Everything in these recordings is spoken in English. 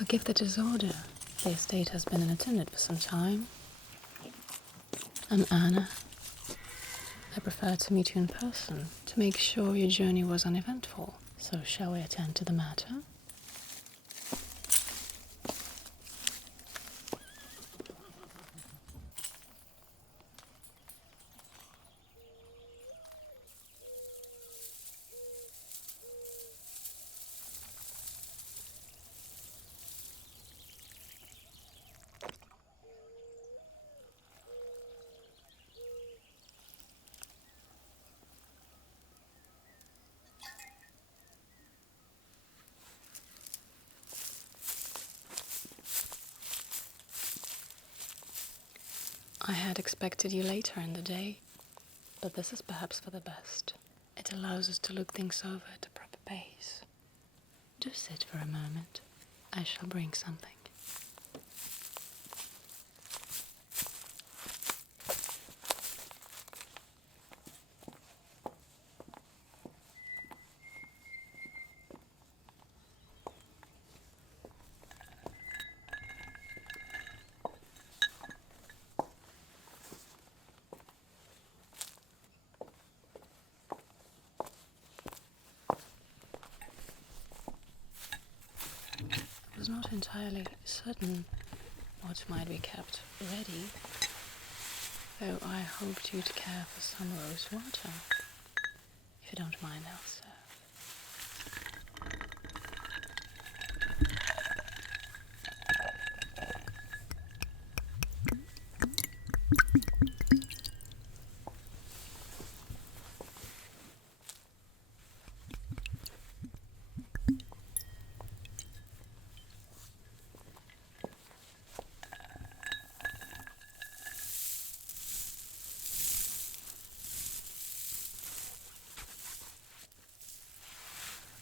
Forgive the disorder. The estate has been unattended for some time. I'm Anna. I prefer to meet you in person to make sure your journey was uneventful. So shall we attend to the matter? I had expected you later in the day, but this is perhaps for the best. It allows us to look things over at a proper pace. Do sit for a moment. I shall bring something. I was not entirely certain what might be kept ready, though I hoped you'd care for some rose water. If you don't mind, I'll serve.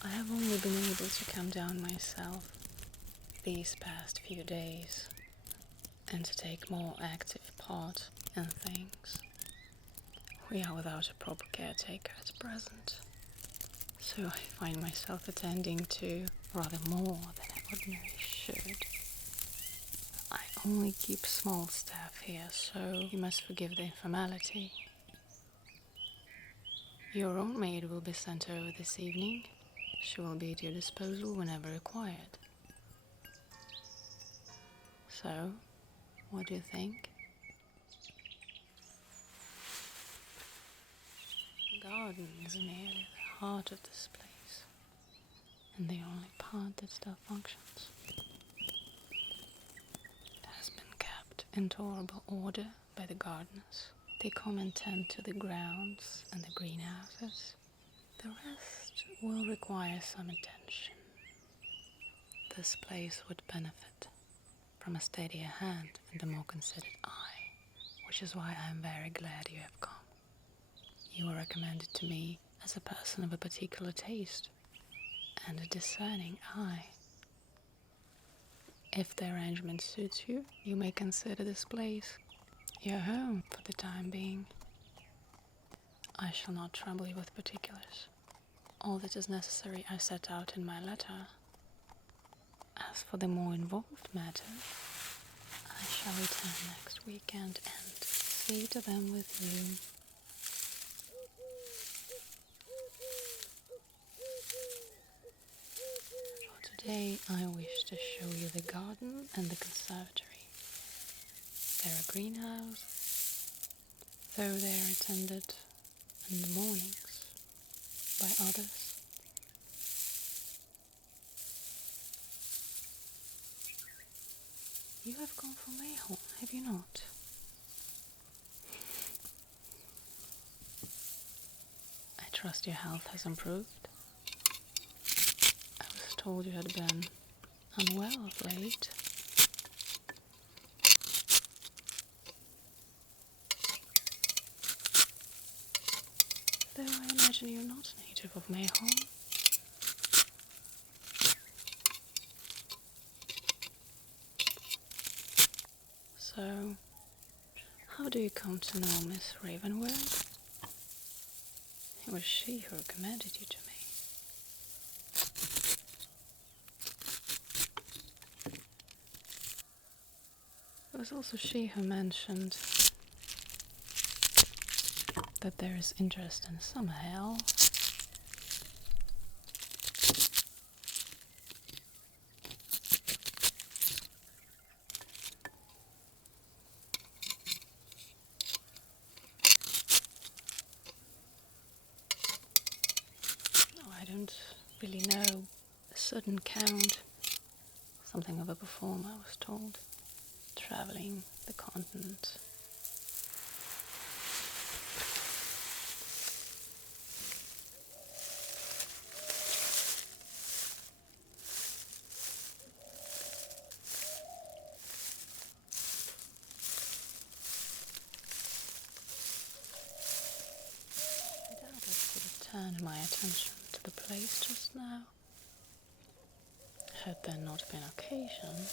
I have only been able to come down myself these past few days and to take more active part in things. We are without a proper caretaker at present, so I find myself attending to rather more than I ordinarily should. I only keep small staff here, so you must forgive the informality. Your own maid will be sent over this evening. She will be at your disposal whenever required. So, what do you think? The garden is nearly the heart of this place, and the only part that still functions. It has been kept in tolerable order by the gardeners. They come and tend to the grounds and the greenhouses. The rest will require some attention. This place would benefit from a steadier hand and a more considered eye, which is why I am very glad you have come. You were recommended to me as a person of a particular taste and a discerning eye. If the arrangement suits you, you may consider this place your home for the time being. I shall not trouble you with particulars. All that is necessary I set out in my letter. As for the more involved matters, I shall return next weekend and see to them with you. For today, I wish to show you the garden and the conservatory. There are greenhouses, though they are attended in the mornings by others. You have gone from Mayholm, have you not? I trust your health has improved. I was told you had been unwell of late. Though I imagine you're not native of Mayholm. So, how do you come to know Miss Ravenwood? It was she who recommended you to me. It was also she who mentioned that there is interest in Summerhill. No, I don't really know a certain count. Something of a performer, I was told, traveling the continent. I doubt I should have turned my attention to the place just now. Had there not been occasion,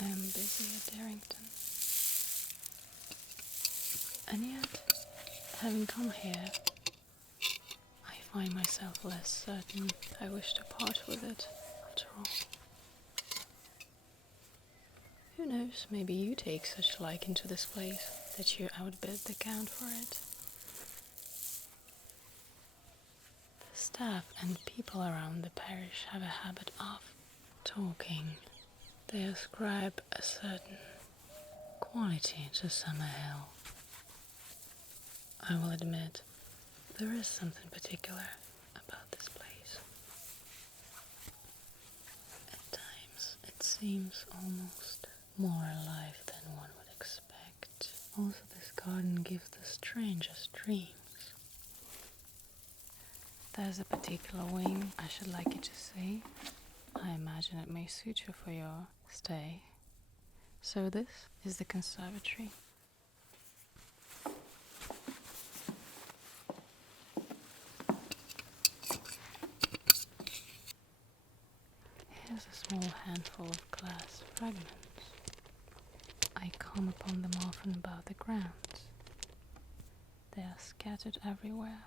I am busy at Darrington. And yet, having come here, I find myself less certain I wish to part with it, after all. Who knows, maybe you take such liking to this place that you outbid the Count for it. The staff and people around the parish have a habit of talking. They ascribe a certain quality to Summerhill. I will admit, there is something particular about this place. At times, it seems almost more alive than one would expect. Also, this garden gives the strangest dreams. There's a particular wing I should like you to see. I imagine it may suit you for your stay. So this is the conservatory. Here's a small handful of glass fragments. I come upon them often about the grounds. They are scattered everywhere,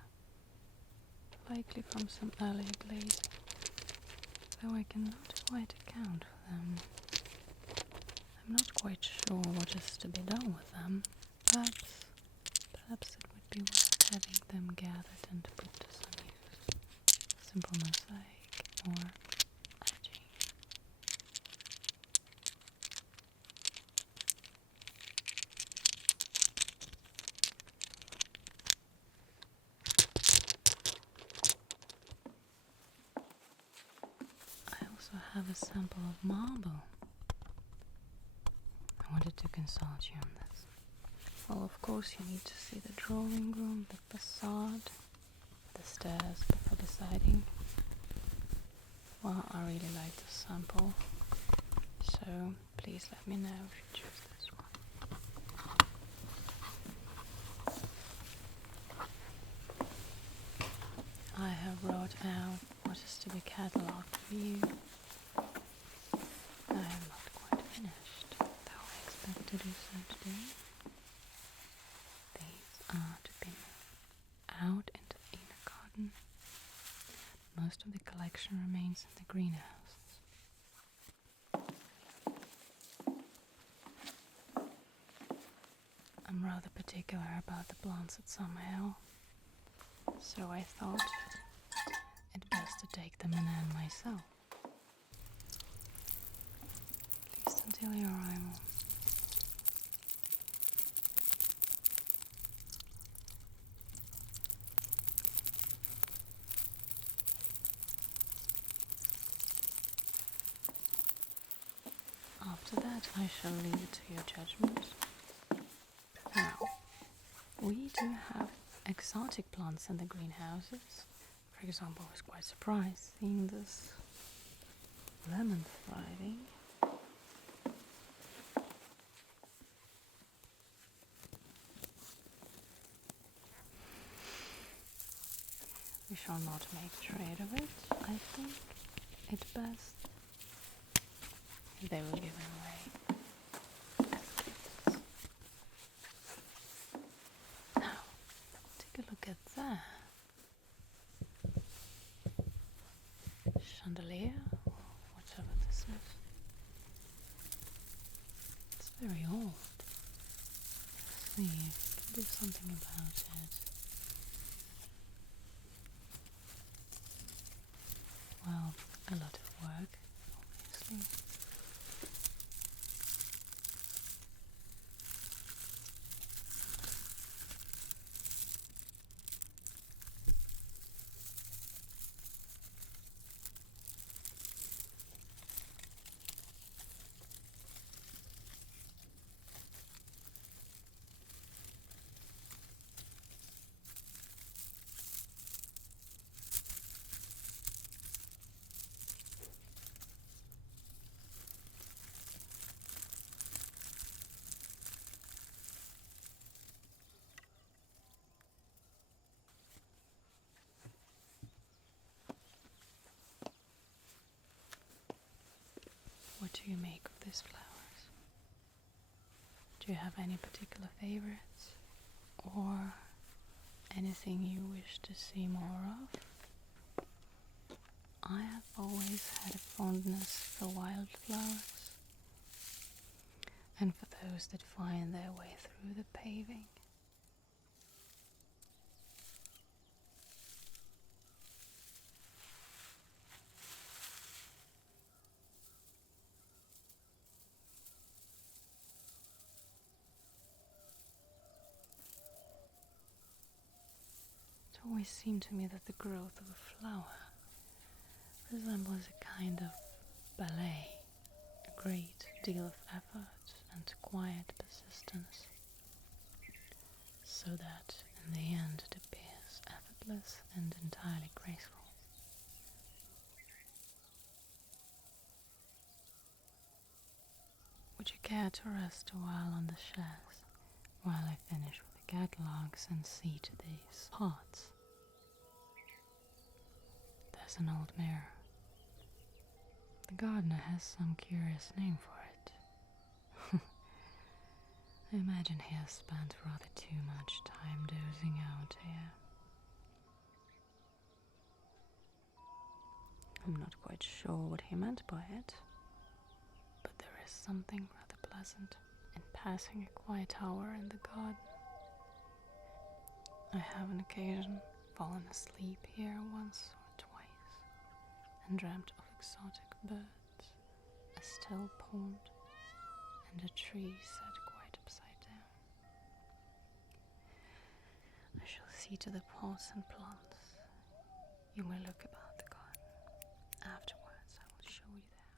likely from some earlier glade, though I cannot quite account for them. I'm not quite sure what is to be done with them. Perhaps it would be worth having them gathered and put to some use. Simple mosaic or etching. I also have a sample of marble. I wanted to consult you on this. Well, of course, you need to see the drawing room, the facade, the stairs before deciding. Well, I really like the sample, so please let me know if you choose this one. I have wrote out what is to be catalogued for you. I am not quite finished, though I expect to do so today. These are to be moved out into the inner garden. Most of the collection remains in the greenhouses. I'm rather particular about the plants at Summerhill, so I thought it best to take them in hand myself. At least until your arrival. After that, I shall leave it to your judgment. Now, we do have exotic plants in the greenhouses. For example, I was quite surprised seeing this lemon thriving. We shall not make trade of it. I think it best if they will give it away. Now, take a look at that. Chandelier, or whatever this is. very old. Let's see if we can do something about it. Well, a lot of work, obviously. What do you make of these flowers? Do you have any particular favorites? Or anything you wish to see more of? I have always had a fondness for wildflowers, and for those that find their way through the paving. It always seemed to me that the growth of a flower resembles a kind of ballet, a great deal of effort and quiet persistence, so that in the end it appears effortless and entirely graceful. Would you care to rest a while on the chaise while I finish with the catalogues and see to these pots? There's an old mirror. The gardener has some curious name for it. I imagine he has spent rather too much time dozing out here. I'm not quite sure what he meant by it, but there is something rather pleasant in passing a quiet hour in the garden. I have on occasion fallen asleep here once or twice and dreamt of exotic birds, a still pond, and a tree set quite upside down. I shall see to the pots and plants. You may look about the garden. Afterwards I will show you the house.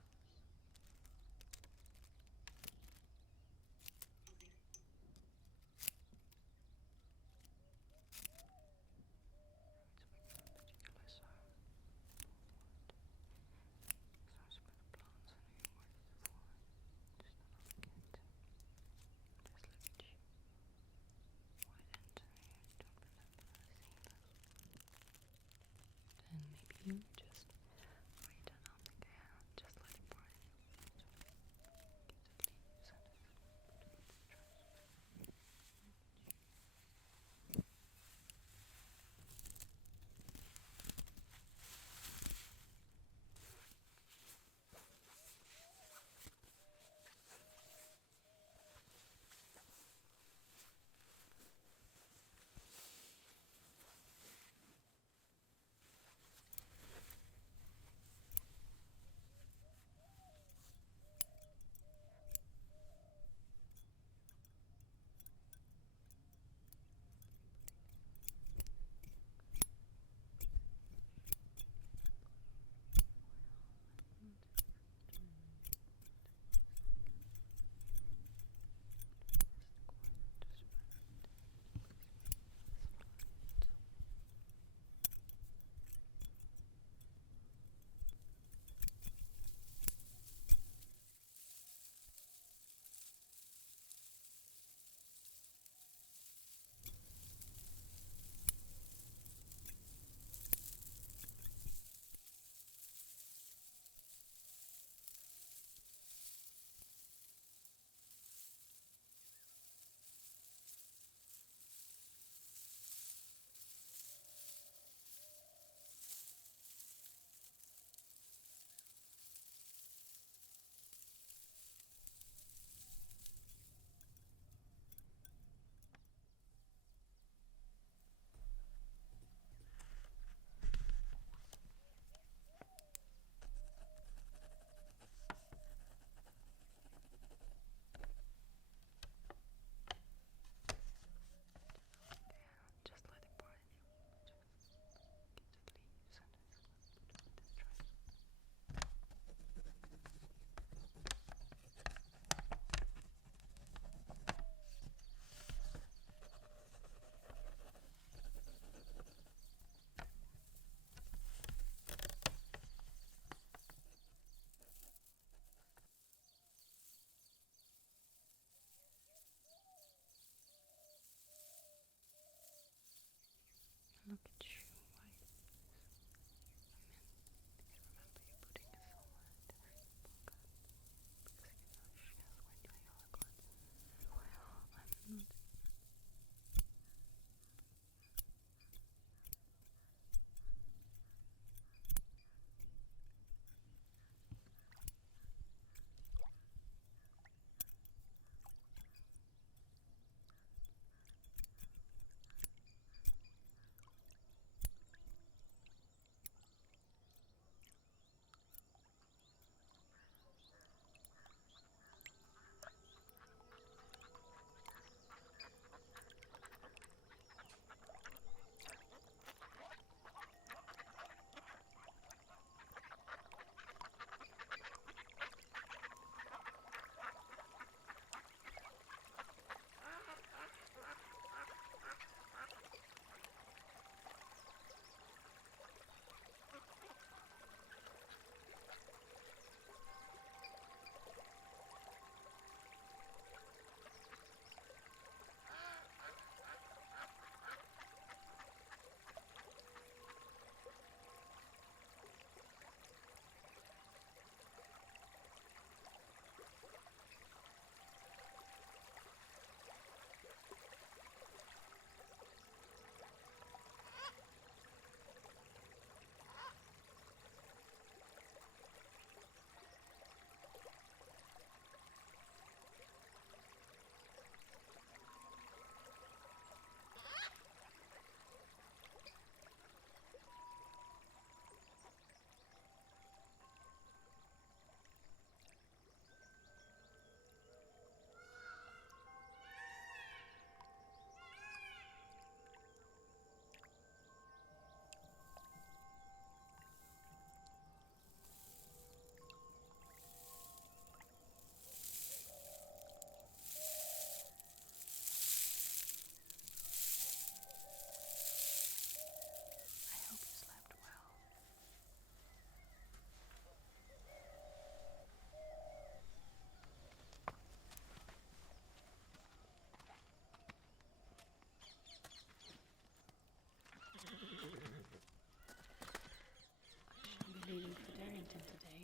leaving for Darrington today.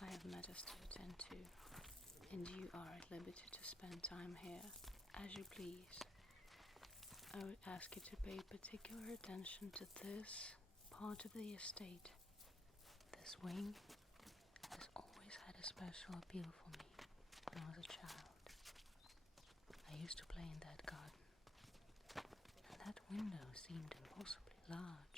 I have matters to attend to, and you are at liberty to spend time here as you please. I would ask you to pay particular attention to this part of the estate. This wing has always had a special appeal for me when I was a child. I used to play in that garden, and that window seemed impossibly large.